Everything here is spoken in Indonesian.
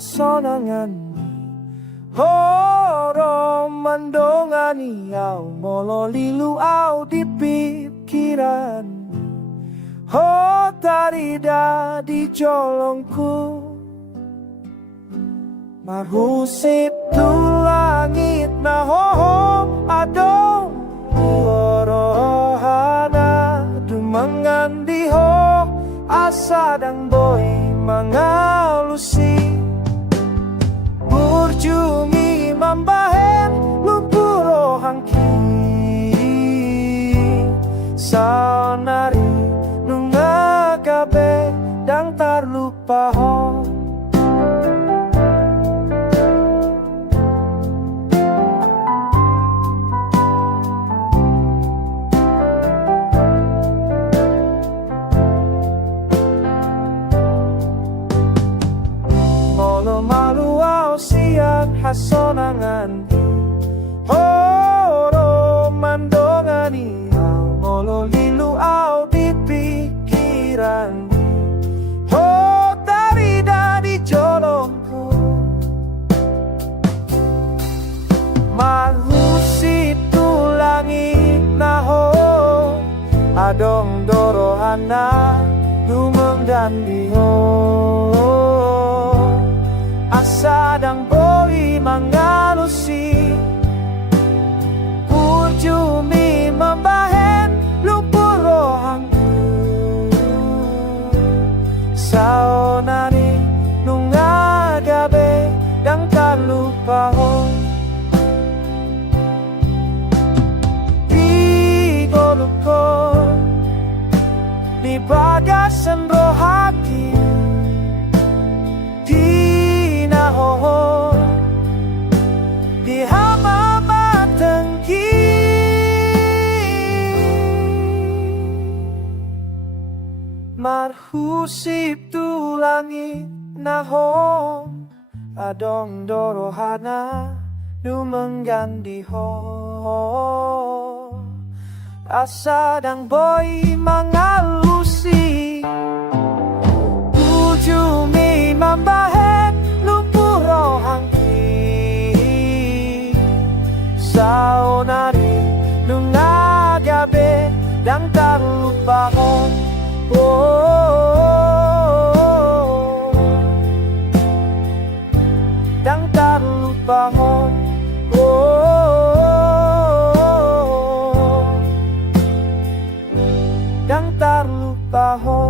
hasonangan Horo mandongani au molo lilu au di pikiran Ho tarida di jolongku Marhusip tu langit na hoho adong Orohana dumangan di ho asadang boy mangalusi Burjumi mambahen lupuro hangki Saunari nungagabe dang tarlupa ho Molo malu au siang hasonangan Horo mandongani au molo lilu au di pikiran Ho tarida di jolongku Malusi tulangi naho Adong dorohana dumeng dan diho Asadang boy mangalusi Burjumi mambahen lupuro hangku Saonani nungagabe dang tarlupa ho Igoluko ni bagasan rohati Ho di hama matengki Marhusip tu langit naho adong dorohana dumenggandi ho asadang boy mangalusi Ujumi mambahen Saunari nungagabe dang tarlupa ko Dang tarlupa ko Dang tarlupa ko